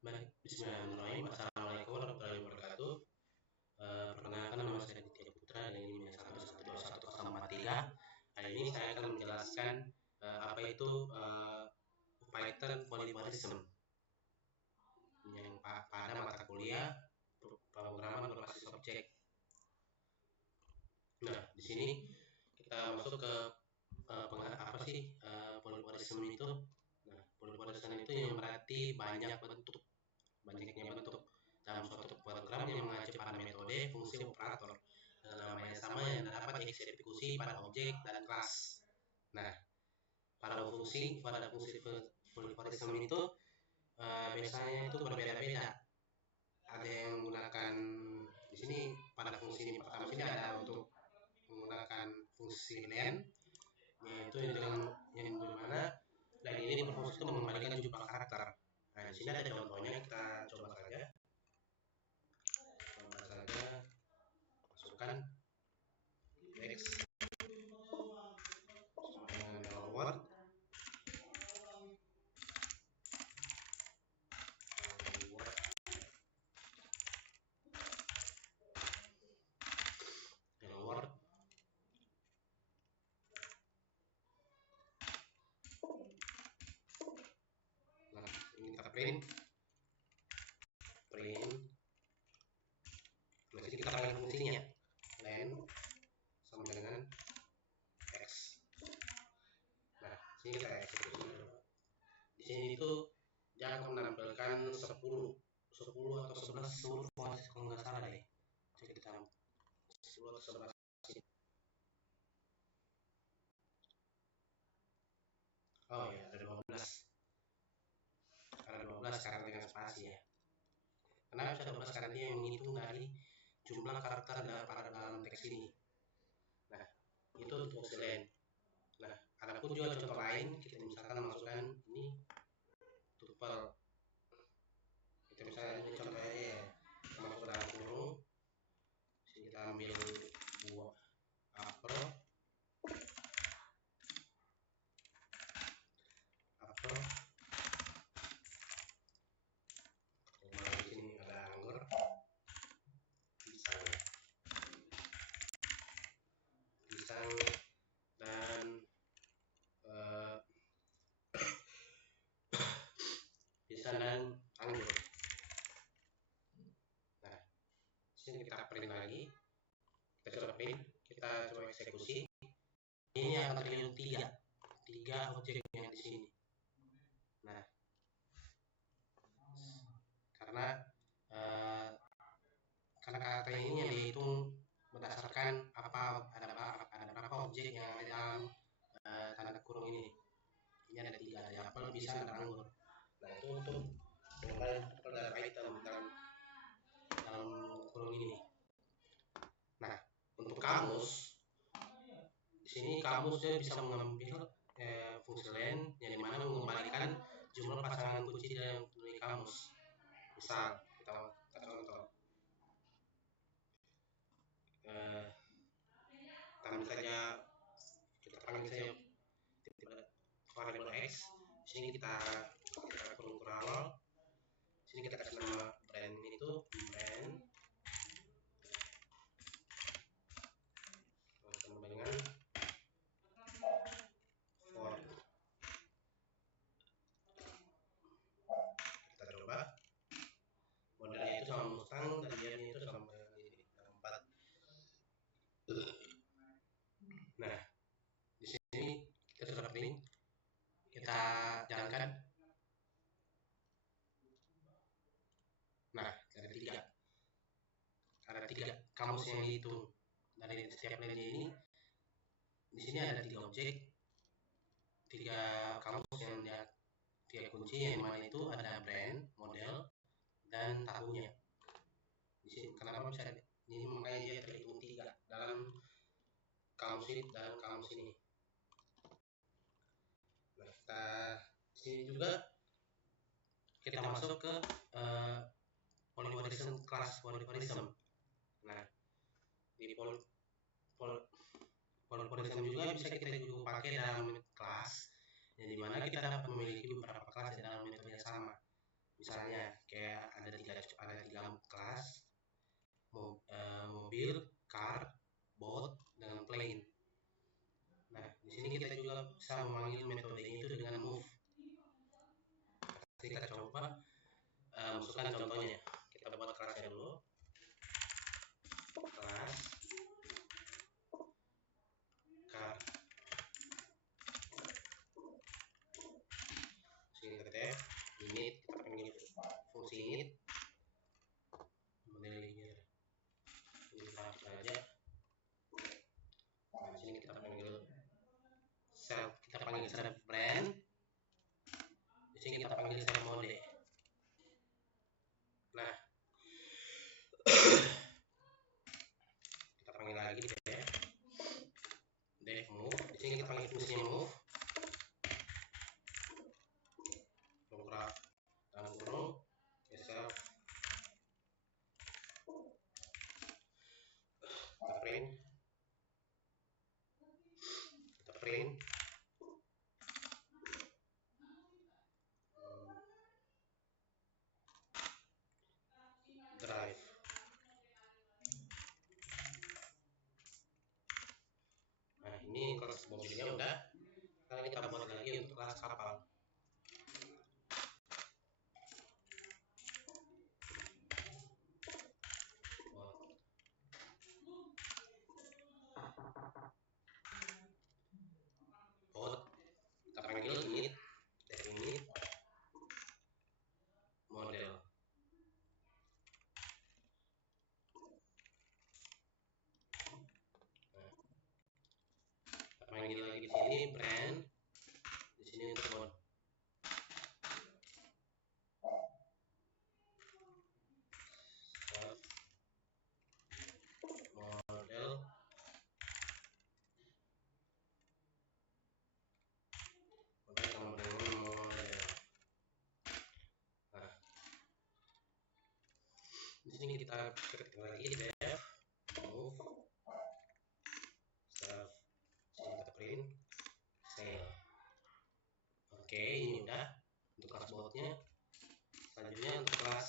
Baik, bismillahirrahmanirrahim. Assalamualaikum warahmatullahi wabarakatuh. Perkenalkan, nama saya Ditya Putra dari NIM 1121043. Hari ini saya akan menjelaskan apa itu Python polymorphism yang pada mata kuliah pemrograman berbasis objek. Nah, di sini kita masuk ke apa sih polymorphism itu? Nah, polymorphism itu yang berarti banyaknya bentuk dalam suatu program yang mengacu pada metode, fungsi, operator dengan nama yang sama yang dapat dieksekusi pada objek dan kelas. Nah, pada fungsi polymorphism itu biasanya itu berbeda-beda. Ada yang menggunakan di sini pada fungsi ini pertama sini ada untuk menggunakan fungsi len, yaitu yang dimana len ini berfungsi untuk mengembalikan jumlah karakter. Nah, di sini ada contohnya, kita coba saja. Masukkan X dengan hello world, nah ini kita print. Nah, sini kita pakai fungsinya len sama dengan X. Nah, sini kita eksekusi. Di sini itu dia akan menampilkan 10 atau 11 seluruh fungsi kalau nggak salah deh. Jadi kita 10 atau 11 sini. Oh ya, ada 12. Ada 12 karena dengan spasi ya. Kenapa bisa 12? Karena dia yang menghitung dari jumlah karakter pada dalam teks ini. Nah, itu untuk fungsi len. Nah, ada pun juga contoh lain, kita misalkan masukkan ini tuple. Kita misalnya ini contohnya ya, kita masuk dalam kurung. Sini kita ambil buah apel. Kemudian di sini ada anggur, pisang dan anggur. Nah, sini kita print lagi. Kita coba print, kita coba eksekusi. Ini akan terhitung tiga objek yang di sini. Nah, karena karakter ini yang dihitung berdasarkan ada berapa objek yang ada dalam tanda kurung ini. Ini ada 3, ada apel, pisang, dan anggur. Nah, itu untuk penggunaan item dalam kurung ini. Nah, untuk kamus, di sini kamusnya bisa mengambil fungsi len yang dimana mengembalikan jumlah pasangan kunci dalam kamus. Misal kita contoh, kita panggil saja variable x. Sini kita kurung awal. Sini kita kasih nama brand itu brand. Sama dengan for. Kita coba. Modelnya itu sama Mustang dan dia itu sama ini 4. Nah, di sini kita sudah print. Kita jalankan. Nah, ada tiga kamus yang dihitung dari setiap len ini. Di sini ada 3 objek, 3 kamus yang dia 3 kunci yang mana itu ada brand, model, dan tahunnya. Di sini kenapa bisa ini, makanya dia terhitung 3 dalam kamus ini, Nah, kita sini juga kita masuk ke polymorphism, kelas polymorphism. Nah, di polymorphism juga bisa kita juga pakai dalam kelas, yang dimana kita dapat memiliki beberapa kelas dalam metode yang sama. Misalnya kayak ada tiga kelas, mobil, car, boat, dengan plane. Nah, di sini kita juga bisa memanggil metodenya itu dengan move. Kita coba masukkan contohnya. Kita buat kelasnya dulu. Kelas car. Sini kita tap init, kita panggil fungsi init. Modelnya ini kita hapus aja. Nah, sini kita panggil self brand. Di sini kita panggil self mode. Nah, kita panggil lagi def move. Di sini kita panggil fungsinya move. Dongkrak dalam kurung self. Kita print drive. Nah, ini kelas mobilnya udah. Sekarang kita buat lagi untuk kelas kapal. Boat, kita panggil init, init, model. Nah, kita panggil lagi di sini brand. Di sini untuk mod. Model. Nah, di sini kita ketik lagi def move self. Sini kita print sale. Oke, ini udah untuk kelas botnya. Selanjutnya untuk kelas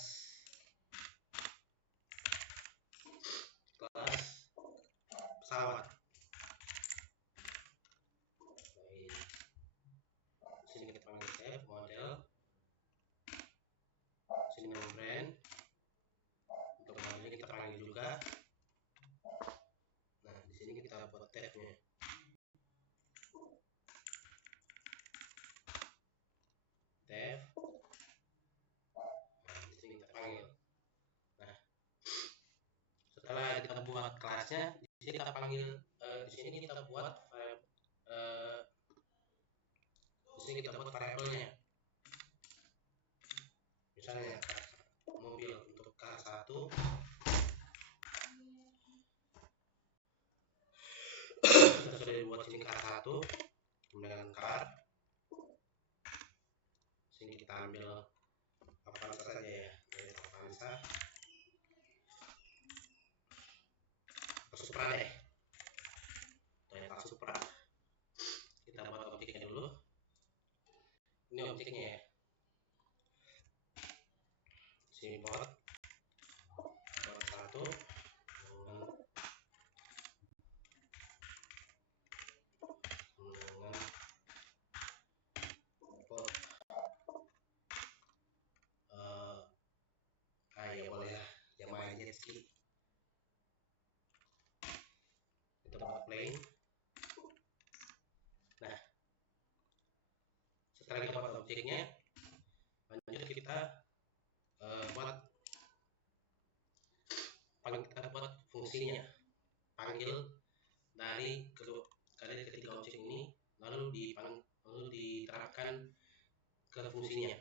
pesawat. Sini kita panggil def model. Sini nama brand. Untuk modelnya kita panggil juga. Nah, di sini kita buat tabnya. Tab. Nah, di sini kita panggil. Nah, setelah kita buat kelasnya, di sini kita panggil. Di sini kita buat di sini kita buat variabelnya. Misalnya mobil untuk K1 kita sudah buat sini K1 kemudian car. Sini kita ambil Avanza saja ya, dari Avanza Supra deh, Toyota Supra. Kita buat objeknya dulu. Ini objeknya ya. Sini buat satu. Ya boleh lah, Yamaha jet ski. Kita buat plane. Nah, setelah kita buat objeknya, lanjut kita buat fungsinya. Panggil dari ketiga objek ini, lalu diterapkan ke fungsinya.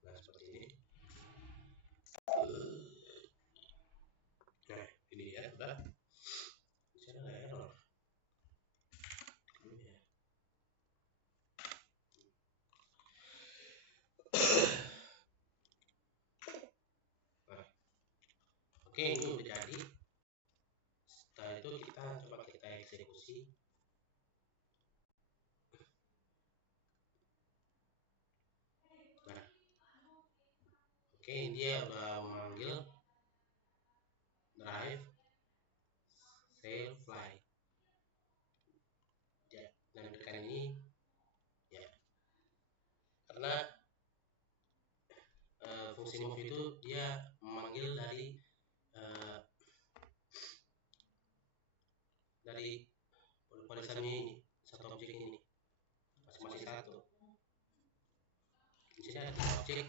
Nah, seperti ini. Nah, ini ya, udah. Di sana ada error. Oke, ini udah jadi. Setelah itu kita eksekusi. Nah, oke, dia udah memanggil drive sail fly ya, dan kali ini ya, karena fungsi move itu dia memanggil dari polarisannya ini, satu objek ini masing-masing satu. Di sini ada tiga objek.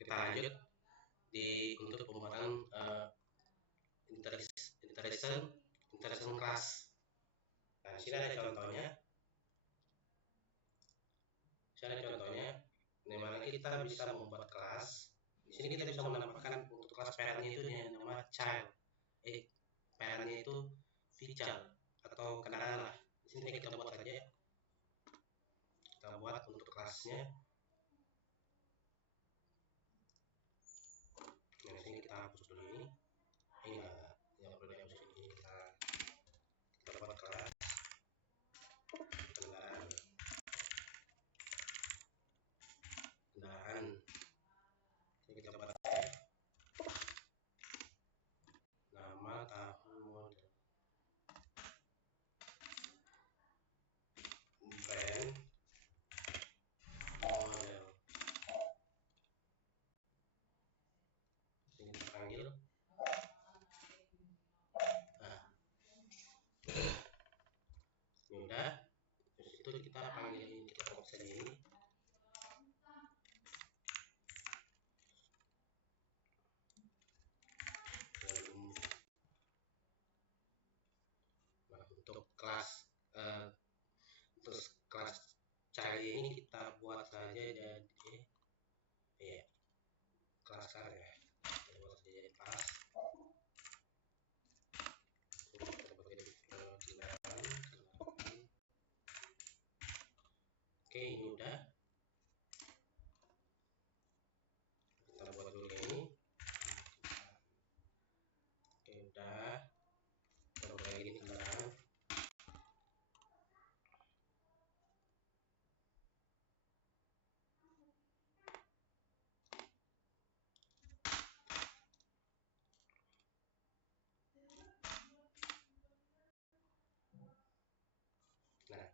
Kita lanjut untuk pembuatan interaction class. Nah, di sini ada contohnya. Dimana kita bisa membuat kelas. Di sini kita bisa menambahkan untuk kelas parentnya itu yang nama child. Parentnya itu feature atau kendaraan lah. Di sini kita buat saja ya. Kita buat untuk kelasnya. Nah, di sini kita hapus dulu ini. Yang perlu dihapus ini kita buat kelas kendaraan. Ini kita buat nama tahun model brand model. Ini kita panggil. Nah, udah. Terus itu kita panggil ini, kita buat saja ini. Nah, untuk kelas child ini kita buat saja jadi kelas ya. Kita buat saja jadi kelas. Oke, ini udah. Kita buat dulu ini. Oke, udah. Kita buat lagi kendaraan. Nah,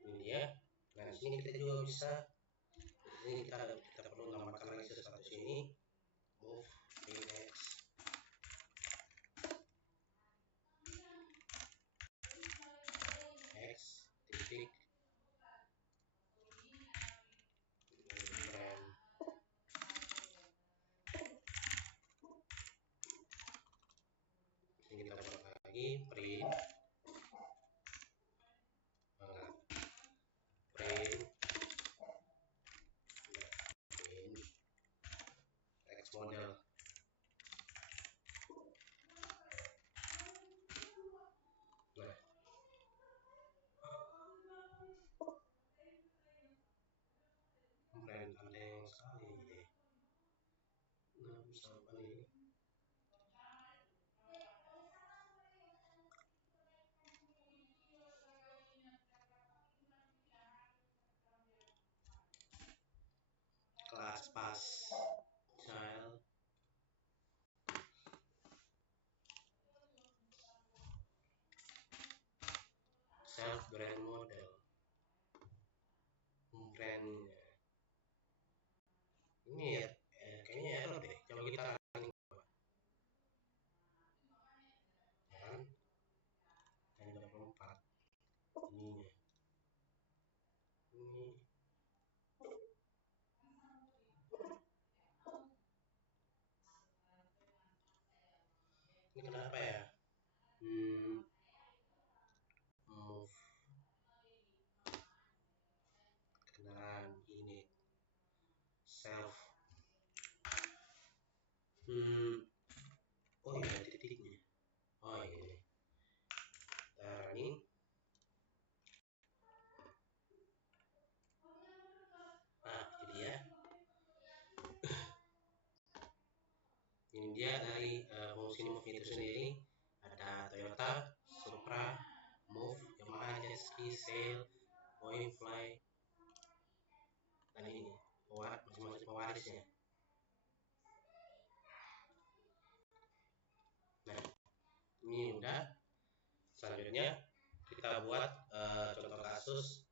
ini dia. Nah, di sini kita juga bisa. Di sini kita perlu menambahkan lagi sesuatu sini. Move index x titik brand. Ini kita buat lagi print x model. Brand aneh sekali ini. Nah, bisa apa nih? Kelas pas child self brand model brandnya ini ya, kayaknya error deh. Coba kita running kan yang 24 ininya ini kenapa ya? Move kendaraan ini self oh iya titiknya. Oh ini running dia dari fungsi move itu sendiri ada Toyota, Supra, Move, Yamaha, Jetski, Sail, Boeing, Fly, dan ini masing-masing pewarisnya. Nah, ini udah. Selanjutnya kita buat contoh kasus,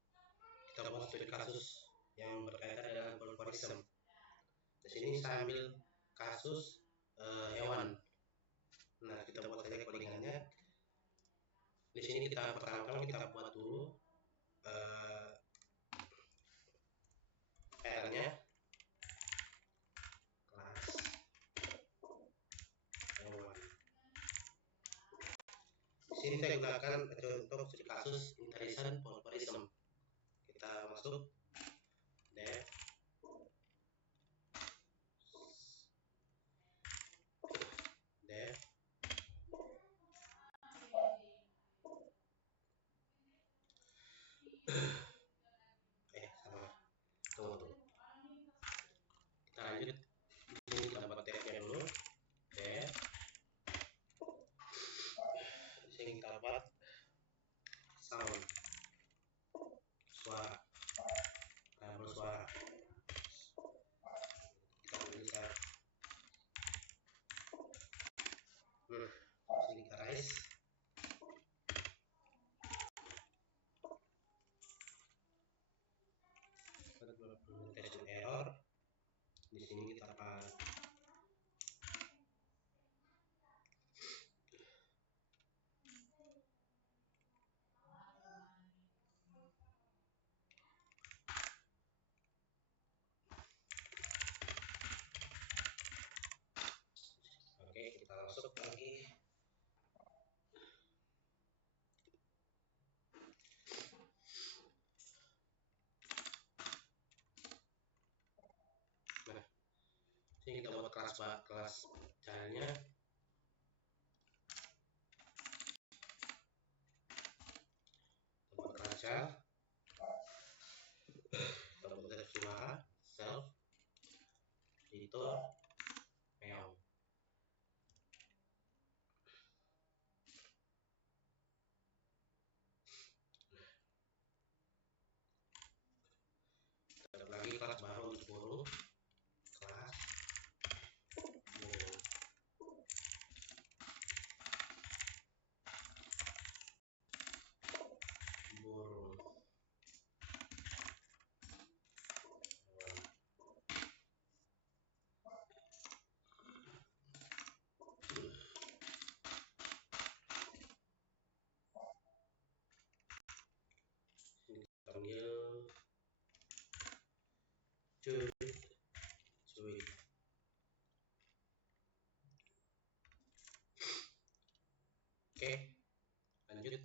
kita buat studi kasus yang berkaitan dengan polymorphism. Di sini saya ambil kasus hewan. Nah, kita buat saja codingannya. Di sini kita pertama-tama kita buat dulu filenya kelas hewan. Di sini saya gunakan untuk studi kasus intelligent polymorphism. Kita masuk dev sama tunggu. Kita lanjut. Di sini kita buat tagnya dulu. Dev. Di sini kita buat sound, suara, variabel suara. Kita bisa sini kita raise. Implementation error. Di sini kita akan kita masuk lagi. Nah, sini kita buat kelas jalannya. Kita buat kelas shell. Kita buat suara, self, editor, meow. Ada lagi kelas baru untuk burung, kelas burung. Panggil cuy. Oke, lanjut.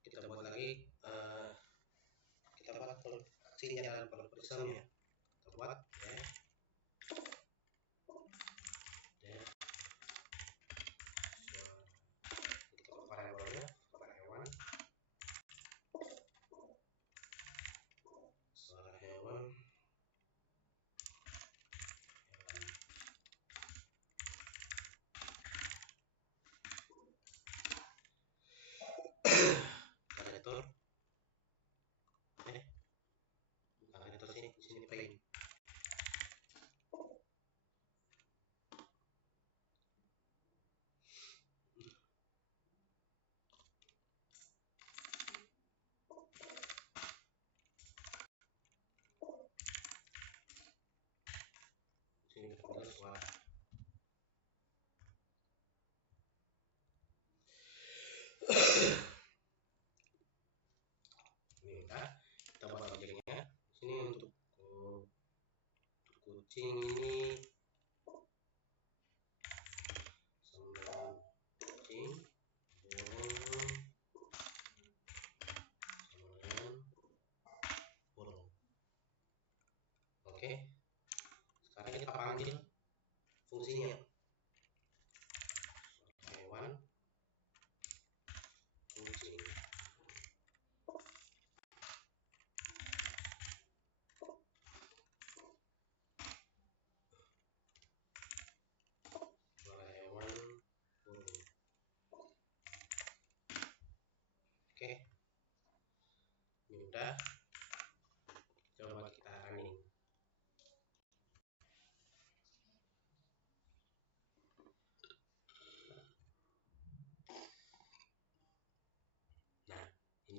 Kita buat lagi kita buat aksinya dalam polymorphismnya. Kita buat ya. Kita buat variabelnya suara hewan. Suara hewan. Editor. Editor sini plain. Sini kita buat suara. Ini kita buat objeknya. Sini untuk kucing ini sambal kucing, burung, sambal burung. Oke. Sekarang kita panggil fungsinya. Hewan, kucing.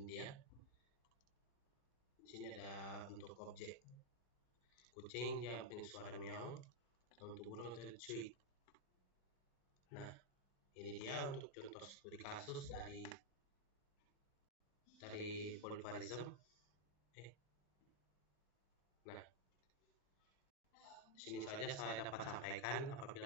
dia. Di sini ada untuk objek kucing dia bikin suara meow, untuk burung itu tweet. Nah, ini dia untuk contoh studi kasus dari polymorphism. Nah, sini saja saya dapat sampaikan. Apabila